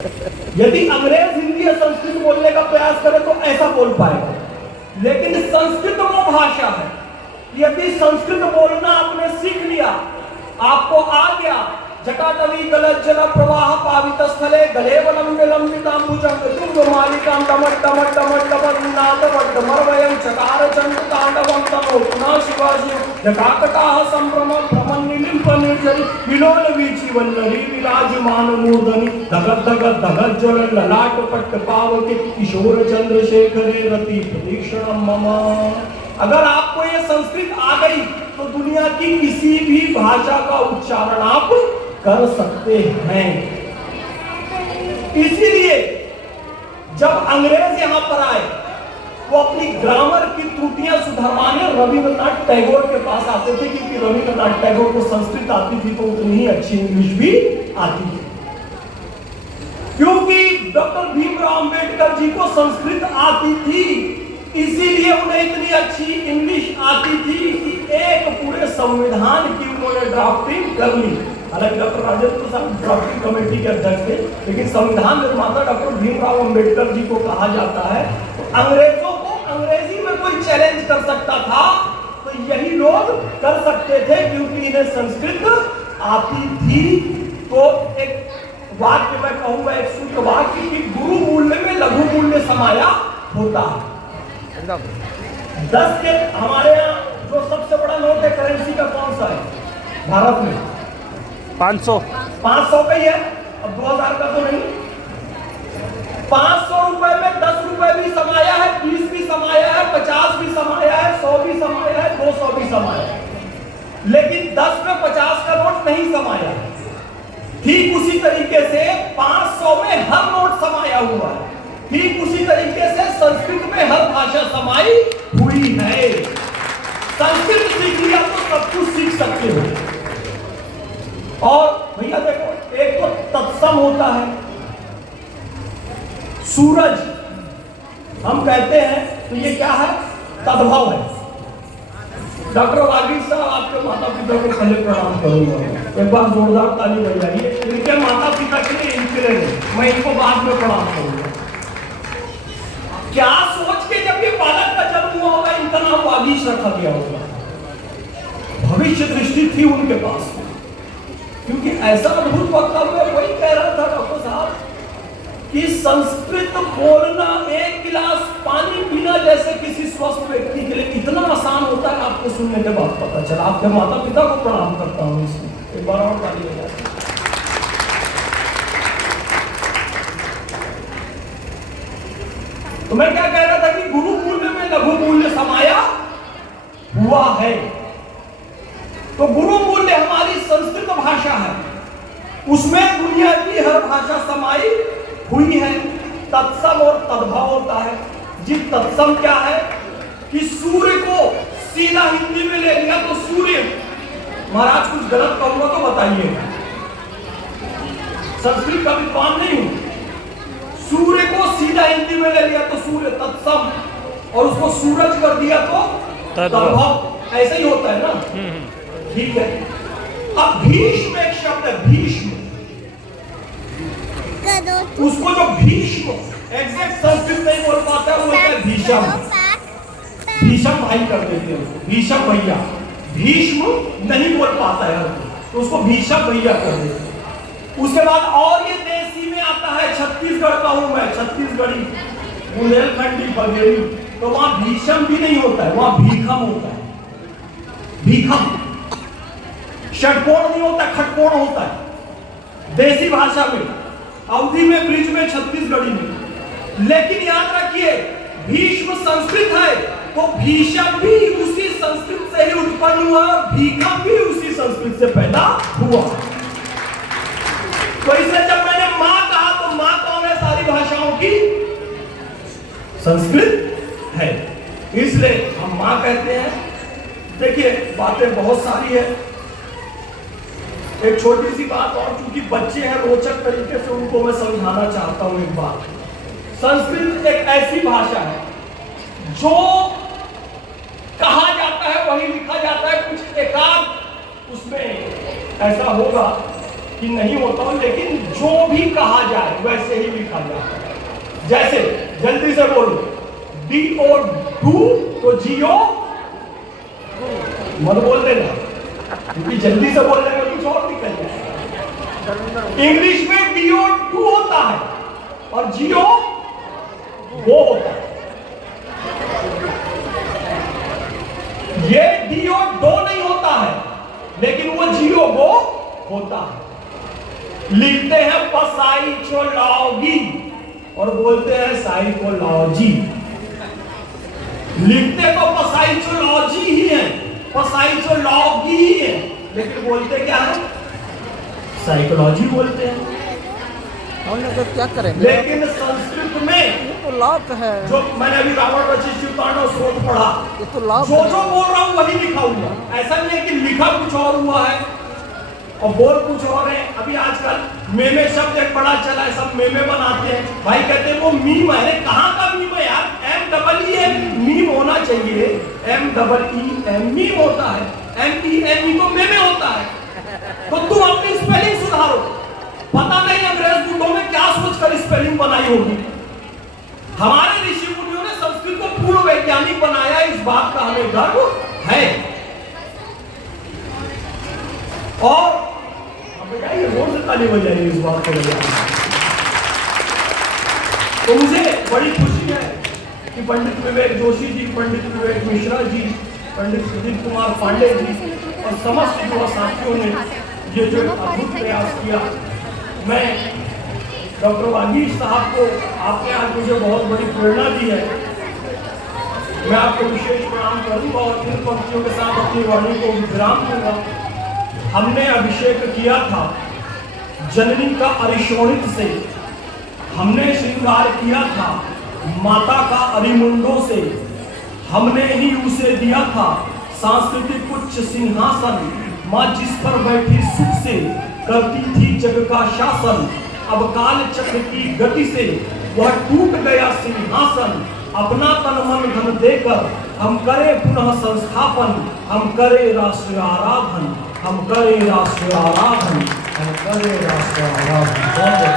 यदि अंग्रेज हिंदी या संस्कृत बोलने का प्रयास करे तो ऐसा बोल पाएगा, लेकिन संस्कृत वो भाषा है, यदि संस्कृत बोलना आपने सीख लिया, आपको आ गया, जटाटवी गलज्जल प्रवाह पावित स्थले गलेवलम विलंबितां भुजंग तुंगमालिकां डमट डमट डमट डमट नादमट डमरवयं चकार चंद्र तांडवं तमो पुनः शिवाजी जटाकटाह संभ्रम भ्रमण निलिम्प निर्जरी विलोल वीची वल्लरी विराजमान मूर्धनि धगत धगत धगत ज्वलन ललाट पट्ट पावके किशोर चंद्रशेखरे रति प्रतीक्षणम मम। अगर आपको ये संस्कृत आ गई तो दुनिया की किसी भी भाषा का उच्चारण आप कर सकते हैं। इसीलिए जब अंग्रेज यहां पर आए वो अपनी ग्रामर की त्रुटियां सुधारवाने रविंद्रनाथ टैगोर के पास आते थे, क्योंकि रविंद्रनाथ टैगोर को संस्कृत आती थी तो उतनी ही अच्छी इंग्लिश भी आती थी। क्योंकि डॉक्टर भीमराव अंबेडकर जी को संस्कृत आती थी, इसीलिए उन्हें इतनी अच्छी इंग्लिश आती थी कि एक पूरे संविधान की उन्होंने ड्राफ्टिंग कर ली। हालांकि doctor Rajendra Prasad drafting committee के अध्यक्ष थे, लेकिन संविधान निर्माता डॉक्टर भीमराव अंबेडकर जी को कहा जाता है। तो अंग्रेजों को अंग्रेजी में कोई चैलेंज कर सकता था तो यही लोग कर सकते थे, क्योंकि इन्हें संस्कृत आती थी। तो एक वाक्य मैं कहूंगा, एक सूत्र वाक्य की गुरु मूल्य में लघु मूल्य समाया होता है। 10 के हमारे यहाँ जो सबसे बड़ा नोट है करेंसी का कौन सा है भारत में? 500 का ही है, अब 2000 का तो नहीं। 500 रुपए में 10 रुपए भी समाया है, 20 भी समाया है, 50 भी समाया है, 100 भी समाया है, 200 भी समाया है, लेकिन 10 में 50 का नोट नहीं समाया है। ठीक उसी तरीके से 500 में हर नोट समाया हुआ है, ठीक उसी तरीके से संस्कृत में हर भाषा समाई हुई है। संस्कृत सीख लिया तो सब कुछ सीख सकते हो। और भैया देखो, एक तो तत्सम होता है, सूरज हम कहते हैं तो ये क्या है? तद्भव है। डॉक्टर वागिर साहब आपके माता पिता को पहले प्रणाम करूंगा, एक बार जोरदार ताली बज जाइए। इनके माता पिता के लिए इनके लिए मैं इनको बाद में प्रणाम करूंगा। क्या सोच के जब ये बालक का जन्म हुआ होगा इनका नाम वागीश रखा गया होगा? भविष्य दृष्टि थी उनके पास, क्योंकि ऐसा अद्भुत वक्तव्य वही कह रहा था डॉक्टर साहब कि संस्कृत बोलना एक गिलास पानी पीना जैसे किसी स्वस्थ व्यक्ति के लिए इतना आसान होता है, आपको सुनने के बाद पता चला। आपके माता पिता को प्रणाम करता हूं, इसमें एक बार और ताली बजाइए। तो मैं क्या कह रहा था कि गुरु मूल्य में लघु मूल्य समाया हुआ है। तो गुरु मूल्य हमारी संस्कृत भाषा है, उसमें दुनिया की हर भाषा समाई हुई है। तत्सम और तद्भव होता है। जी तत्सम क्या है कि सूर्य को सीधा हिंदी में ले लिया तो सूर्य, महाराज कुछ गलत कहूंगा तो बताइए, संस्कृत का विद्वान नहीं हूं। सूर्य को सीधा हिंदी में ले लिया तो सूर्य तत्सम, और उसको सूरज कर दिया तो तद्भव। ऐसा ही होता है ना? ठीक है। अब भीष्म एक शब्द है, भीष्म, उसको जो भीष्म एग्जैक्ट संस्कृत नहीं बोल पाता है वो क्या है? भीषम, भीषम भाई कर देते हैं उसको, भीषम भैया। भीष्म नहीं बोल पाता है तो उसको भीषम भैया कर देते हैं। उसके बाद और ये देसी में आता है, छत्तीसगढ़ का हूं मैं, छत्तीसगढ़ी, बुंदेलखंडी, बघेली, तो वहां भीषम भी नहीं होता है, वहां भीखम होता है। भीखम षटकोण नहीं होता, खटकोण होता है देसी भाषा में, अवधि में, ब्रिज में, छत्तीसगढ़ी में। लेकिन याद रखिए भीष्म संस्कृत है तो भीषम भी उसी संस्कृत से ही उत्पन्न हुआ, भीखम भी उसी संस्कृत से पैदा हुआ। तो इसलिए जब मैंने मां कहा तो मां कौन है? सारी भाषाओं की संस्कृत है, इसलिए हम मां कहते हैं। देखिए बातें बहुत सारी है, एक छोटी सी बात और, चूंकि बच्चे हैं रोचक तरीके से उनको मैं समझाना चाहता हूं एक बात। संस्कृत एक ऐसी भाषा है जो कहा जाता है वही लिखा जाता है, कुछ एकाध उसमें ऐसा होगा कि नहीं होता हूं, लेकिन जो भी कहा जाए वैसे ही लिखा जाता है। जैसे जल्दी से बोलो, DO डू तो GO मत बोल देना, क्योंकि जल्दी से बोलने में कुछ और निकल जाए। इंग्लिश में DO डू होता है और GO वो होता है। ये DO डो नहीं होता है, लेकिन वो GO वो होता है। लिखते हैं पसाइचोलॉजी और बोलते हैं साइकोलॉजी। लिखते तो पसाइचोलॉजी ही है, पसाइचोलॉजी ही है, लेकिन बोलते क्या है? साइकोलॉजी बोलते हैं। तो क्या करेंगे? लेकिन संस्कृत में तो लॉक है, जो मैंने अभी रावण रचित शिवतांडव स्रोत पढ़ा, ये तो लॉक जो बोल रहा हूं वही लिखा हुआ। ऐसा नहीं है कि लिखा कुछ और हुआ है और बोल कुछ और है। अभी आजकल मेमे शब्द एक बड़ा चला है, सब मेमे बनाते हैं। भाई कहते हैं वो मीम है। कहाँ का मीम है यार? MEE मीम होना चाहिए, MEEM मीम होता है, MEME तो मेमे होता है। तो तुम अपनी स्पेलिंग सुधारो। पता नहीं अंग्रेज बुद्धों में क्या सोचकर स्पेलिंग बनाई होगी। हमारे ऋषि मुनियों ने संस्कृत को पूर्ण वैज्ञानिक बनाया, इस बात का हमें गर्व है। और बजाइए, जोर से ताली बजाइए इस बात को बजाइए। तो मुझे बड़ी खुशी है कि पंडित विवेक जोशी जी, पंडित विवेक मिश्रा जी, पंडित सुदीप कुमार पांडे जी और समस्त युवा साथियों ने ये जो अद्भुत प्रयास किया। मैं डॉक्टर वागीश साहब को, आपने आज मुझे बहुत बड़ी प्रेरणा दी है। मैं आपको विशेष प्रणाम करूंगा और इन पंक्तियों के साथ अपनी वाणी को विराम दूंगा। हमने अभिषेक किया था जननी का अरिशोणित से, हमने श्रृंगार किया था माता का अरिमुंडों से, हमने ही उसे दिया था सांस्कृतिक उच्च सिंहासन। माँ जिस पर बैठी सुख से करती थी जग का शासन। अब काल चक्र की गति से वह टूट गया सिंहासन। अपना तन मन धन देकर हम करें पुनः संस्थापन, हम करें राष्ट्र आराधन, हम करें राष्ट्र आराधन, हम करें राष्ट्र आराधन।